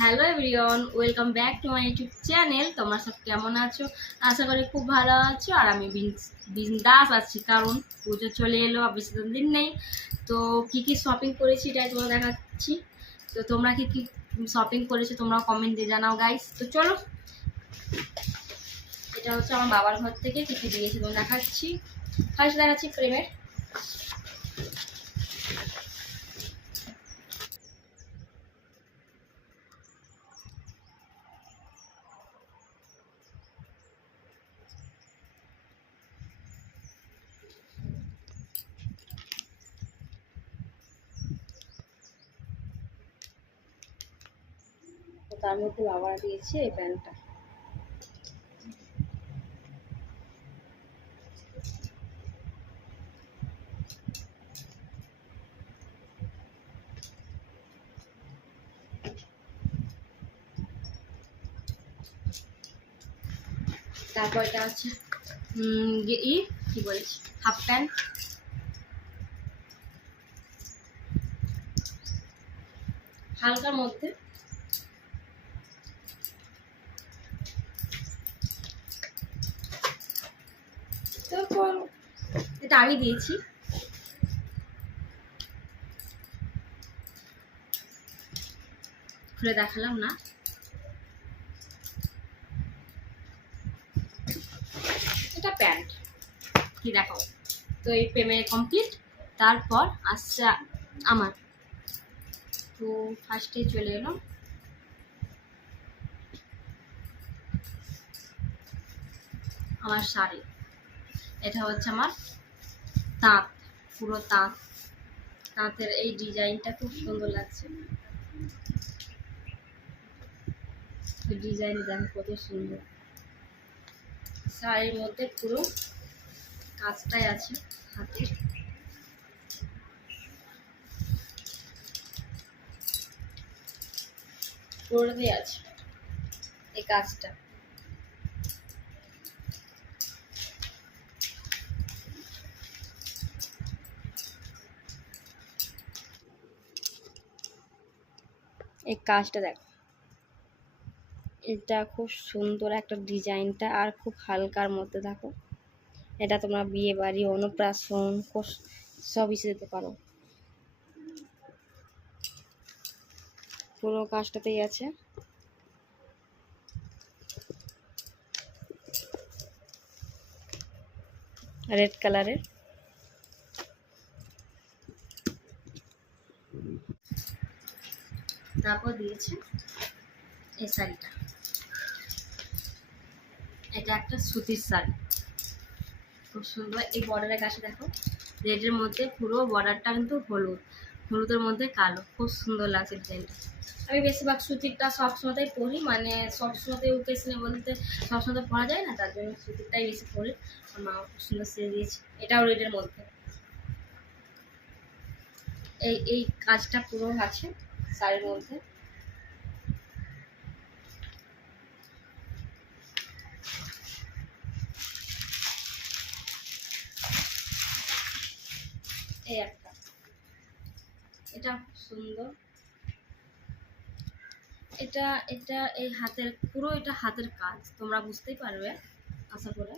Hello everyone, welcome back to my YouTube channel. তোমরা সব কেমন আছো? আশা করি খুব ভালো আছো। আর আমি বিন্দাস আছি, কারণ পুজো চলে এলো, আর বেশি দিন নেই। তো কি কি শপিং করেছি এটাই তোমরা দেখাচ্ছি। তো তোমরা কি কি শপিং করেছো তোমরা কমেন্টে জানাও গাইস। তো চলো, এটা হচ্ছে আমার বাবার ঘর থেকে কি কি দিয়েছে তোমরা দেখাচ্ছি। ফার্স্ট দেখাচ্ছি প্রেমের। তো তার মধ্যে বাবারা দিয়েছে এই প্যান্টটা। তারপর এটা হচ্ছে কি বলেছি, হাফ প্যান্ট। হালকার মধ্যে তারপর এটা আমি দিয়েছি। খুলে দেখালাম না। এটা প্যান্ট, কি দেখাও। তো এই প্রেমে কমপ্লিট। তারপর আসছে আমার। তো ফার্স্টে চলে এলো আমার শাড়ি। এটা হচ্ছে আমার তাঁত, পুরো তাঁত। তাঁতের এই ডিজাইনটা খুব সুন্দর লাগছে। ডিজাইন দেখো কত সুন্দর। শাড়ির মধ্যে পুরো কাজটাই আছে হাতের। পুরোটাই আছে এই কাজটা। এই কাজটা দেখো, এটা খুব সুন্দর একটা ডিজাইনটা, আর খুব হালকার মধ্যে দেখো। এটা তোমরা বিয়ে বাড়ি, অন্নপ্রাশন সব ইসে দিতে পারো। পুরো কাজটাতেই আছে। রেড কালারের। তারপর দিয়েছে এই শাড়িটা। এটা একটা সুতির শাড়ি, খুব সুন্দর। এই বর্ডারের কাছে দেখো, রেডের মধ্যে পুরো বর্ডারটা কিন্তু হলুদ, হলুদের মধ্যে কালো। খুব সুন্দর লাগছে ডিজাইনটা। আমি বেশিরভাগ সুতিরটা সবসময়তেই পরি, মানে সবসময়তেই ওকেশনে বলতে সবসময় পরা যায় না, তার জন্য সুতিরটাই বেশি পরি। আমার খুব সুন্দর সেরে দিয়েছে। এটাও রেডের মধ্যে। এই কাজটা পুরো আছে শাড়ির মধ্যে। এই একটা, এটা খুব সুন্দর। এটা এটা এই হাতের পুরো, এটা হাতের কাজ, তোমরা বুঝতেই পারবে আশা করে।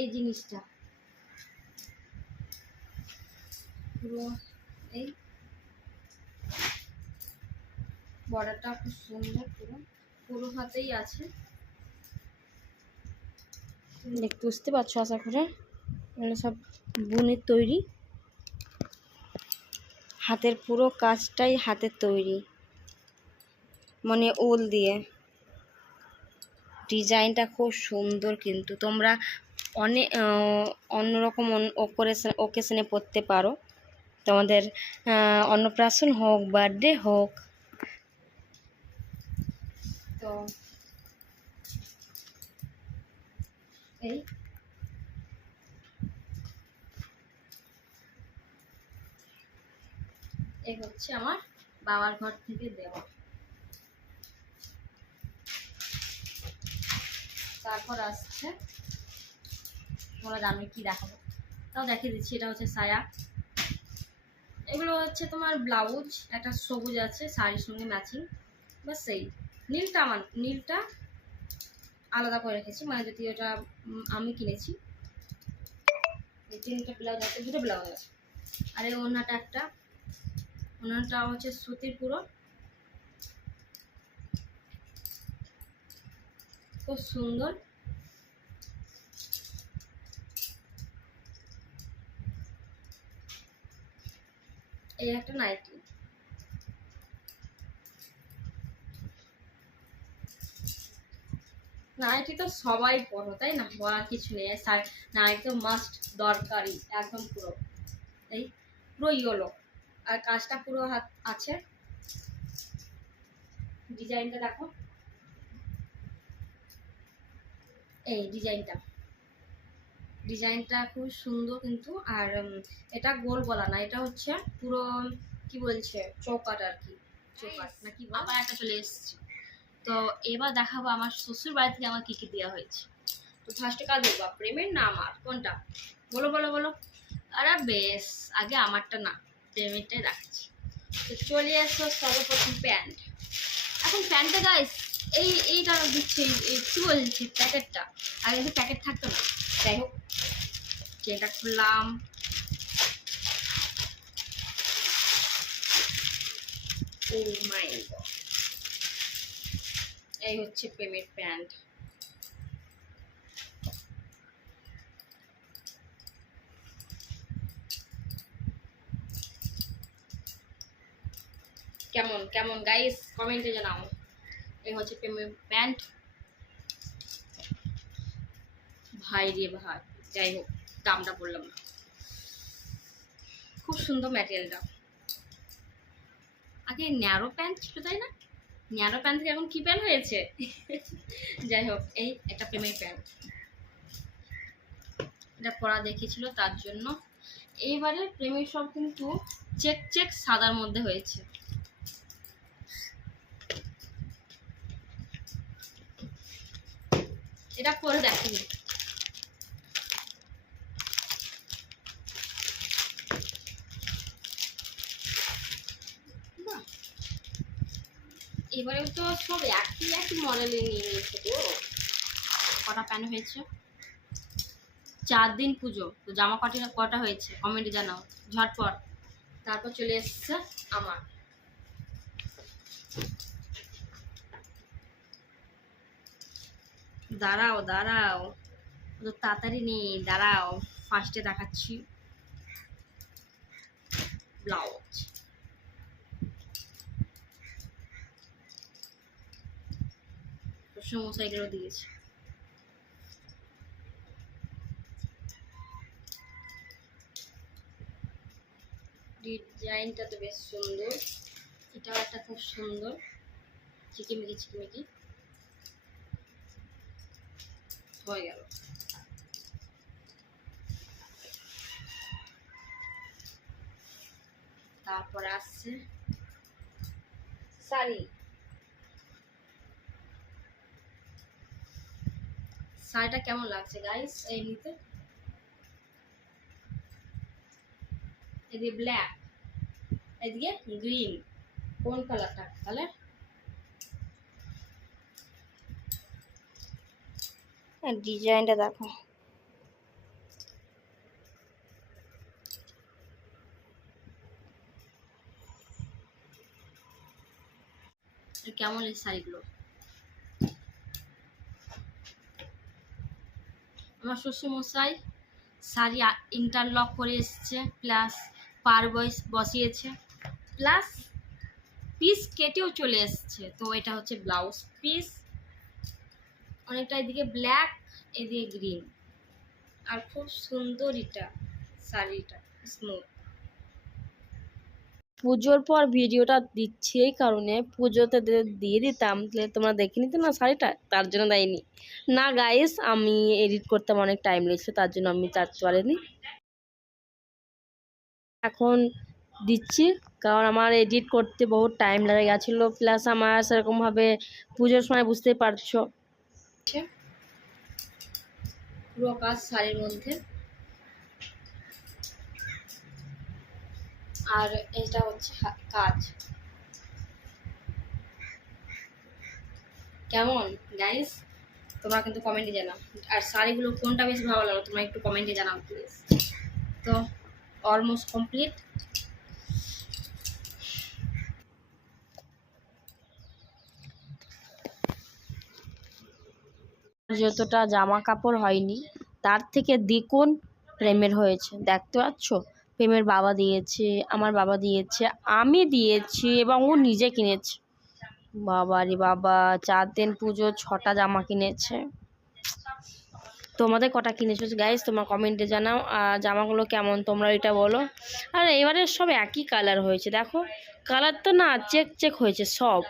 এই জিনিসটা পুরো, এই বর্ডারটা খুব সুন্দর, পুরো পুরো হাতেই আছে। দেখতে বুঝতে পারছো আশা করে। এগুলো সব বুনের তৈরি, হাতের পুরো কাজটাই হাতের তৈরি, মানে উল দিয়ে। ডিজাইনটা খুব সুন্দর, কিন্তু তোমরা অনেক অন্যরকম ওকেশনে পরতে পারো। তোমাদের অন্নপ্রাশন হোক, বার্থডে হোক। তো এই হচ্ছে আমার বাবার ঘর থেকে দেওয়া। তারপর আসছে, তোমরা জানো কি দেখাবো, তাও দেখিয়ে দিচ্ছি। এটা হচ্ছে সায়া। এগুলো হচ্ছে তোমার ব্লাউজ, একটা সবুজ আছে শাড়ির সঙ্গে ম্যাচিং। বাস সেই নীলটা আলাদা করে রেখেছি, মানে যদি ওটা আমি কিনেছি। এই 3টা ব্লাউজ আছে, 2টো ব্লাউজ আছে। আর এই ওড়নাটা হচ্ছে সুতির পুরো, খুব সুন্দর। এই একটা নাইটি, নাইটি তো সবাই পরো তাই না, বলার কিছু নেই। নাইটি তো মাস্ট, দরকারি একদম পুরো, এই পুরো ইয়েলো। আর কাজটা পুরো হাত আছে। ডিজাইনটা দেখো, এই ডিজাইনটা খুব সুন্দর কিন্তু। আর এটা গোল গলা না, এটা হচ্ছে পুরো কি বলছে চৌকাট আর কি, চৌকাট নাকি। আবার একটা চলে এসেছে। তো এবার দেখাবো আমার শ্বশুর বাড়ি থেকে আমার কি কি দেওয়া হয়েছে। তো ফার্স্টে কাজ দেখবো, প্রেমের না আমার, কোনটা বলো বলো বলো। আরে বেশ, আগে আমারটা না, প্রেমেরটাই রাখছি। তো চলে এসো সর্বপ্রথম প্যান্ট। এখন প্যান্টটা গাইস এইটা দিচ্ছে, এই কি বলছে প্যাকেটটা, আগে কিন্তু প্যাকেট থাকতো না। যাই হোক, চেনটা খুললাম, ও মাই গড, এই হচ্ছে প্রেমের প্যান্ট। কেমন কেমন গাইস কমেন্টে জানাও। এই হচ্ছে প্রেমের প্যান্ট, ভাই রে ভাই। যাই হোক, দামটা বললাম না, খুব সুন্দর ম্যাটেরিয়ালটা। আগে ন্যারো প্যান্ট ছিল তাই না, ন্যারো প্যান্ট থেকে এখন কি প্যান্ট হয়েছে। যাই হোক, এই একটা প্রেমের প্যান্ট, এটা পরা দেখিয়েছিল তার জন্য। এইবারে প্রেমের সব কিন্তু চেক চেক সাদার মধ্যে হয়েছে। এটা পরে দেখিনি, এবারে তো সব একই মডেলে নিয়ে নিয়েছে গো। কটা প্যান্ট হয়েছে, 4 দিন পুজো, তো জামা কটা হয়েছে কমেন্টে জানাও ঝটপট। তারপর চলে এসছে আমার, দাঁড়াও তো তাড়াতাড়ি নেই, দাঁড়াও, ফার্স্টে দেখাচ্ছি ব্লাউজ। সমস্যা এগুলো দিয়েছি। ডিজাইনটা তো বেশ সুন্দর, এটাও একটা খুব সুন্দর, চিকিমিকি হয়ে গেল। তারপরে আসছে শাড়িটা কেমন লাগছে গাইস এমনিতে, এদিকে ব্ল্যাক, এদিকে গ্রিন, কোন কালারটা তাহলে, ডিজাইনটা দেখো, কেমন এই শাড়িগুলো। আমার শ্বশুরমশাই শাড়ি ইন্টারলক করে এসছে, প্লাস পার বসিয়েছে, প্লাস পিস কেটেও চলে এসছে। তো এটা হচ্ছে ব্লাউজ পিস, অনেকটা এদিকে ব্ল্যাক এদিকে গ্রিন, আর খুব সুন্দর এটা শাড়িটা, স্মুথ। পুজোর পর ভিডিওটা দিচ্ছি এই কারণে, পুজোতে দিয়ে দিতাম তাহলে তোমরা দেখে নিতে না শাড়িটা, তার জন্য দেয়নি না গাইস। আমি এডিট করতে আমার অনেক টাইম লেগেছে, তার জন্য আমি চাচ্তে পারিনি। এখন দিচ্ছি কারণ আমার এডিট করতে বহুত টাইম লেগে গেছিলো, প্লাস আমার সেরকমভাবে পুজোর সময় বুঝতেই পারছো পুরো কাজ শাড়ির মধ্যে। আর এটা হচ্ছে কাজ, কেমন গাইস তোমরা কিন্তু কমেন্টে জানাও, আর শাড়িগুলো কোনটা বেশি ভালো লাগলো তোমরা একটু কমেন্টে জানাও প্লিজ। তো অলমোস্ট কমপ্লিট। যতটা জামা কাপড় হয়নি তার থেকে দ্বিগুণ প্রেমের হয়েছে, দেখতে পাচ্ছ। প্রেমের বাবা দিয়েছে, আমার বাবা দিয়েছে, আমি দিয়েছি এবং ও নিজে কিনেছে। বাবা রে বাবা, 4 দিন পুজো 6টা জামা কিনেছে। তোমাদের কটা কিনেছো গাইস তোমরা কমেন্টে জানাও। আর জামাগুলো কেমন তোমরা এটা বলো। আর এবারে সব একই কালার হয়েছে, দেখো কালার তো না চেক চেক হয়েছে সব।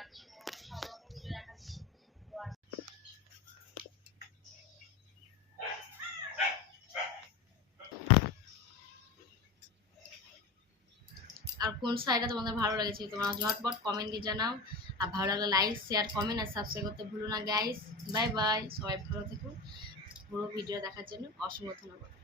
আর কোন শাড়িটা তোমাদের ভালো লেগেছে তোমরা ঝটপট কমেন্টে জানাও। আর ভালো লাগলে লাইক শেয়ার কমেন্ট আর সাবস্ক্রাইব করতে ভুলো না গাইস। বাই বাই, সবাই ভালো থেকো। পুরো ভিডিও দেখার জন্য অসংখ্য ধন্যবাদ।